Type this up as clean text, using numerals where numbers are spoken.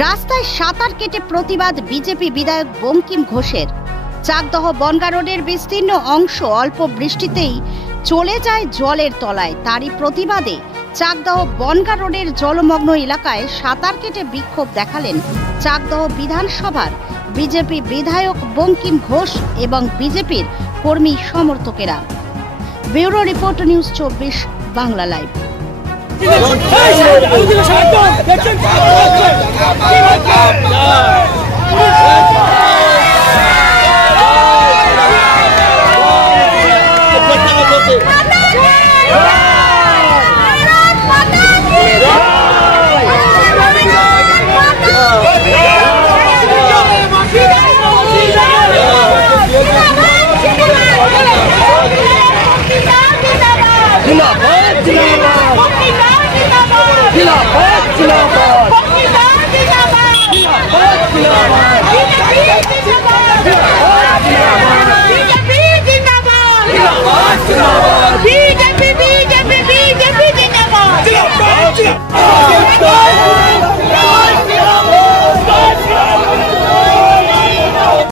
রাস্তায় সাঁতার কেটে প্রতিবাদ বিজেপি বিধায়ক বঙ্কিম ঘোষের। চাকদহ বনগা রোডের বিস্তীর্ণ অংশ অল্প বৃষ্টিতেই চলে যায় জলের তলায়। তারই প্রতিবাদে চাকদহ বনগা রোডের জলমগ্ন এলাকায় সাঁতার কেটে বিক্ষোভ দেখালেন চাকদহ বিধানসভার বিজেপি বিধায়ক বঙ্কিম ঘোষ এবং বিজেপির কর্মী সমর্থকেরা। Bureau report, news 24 Bangla live.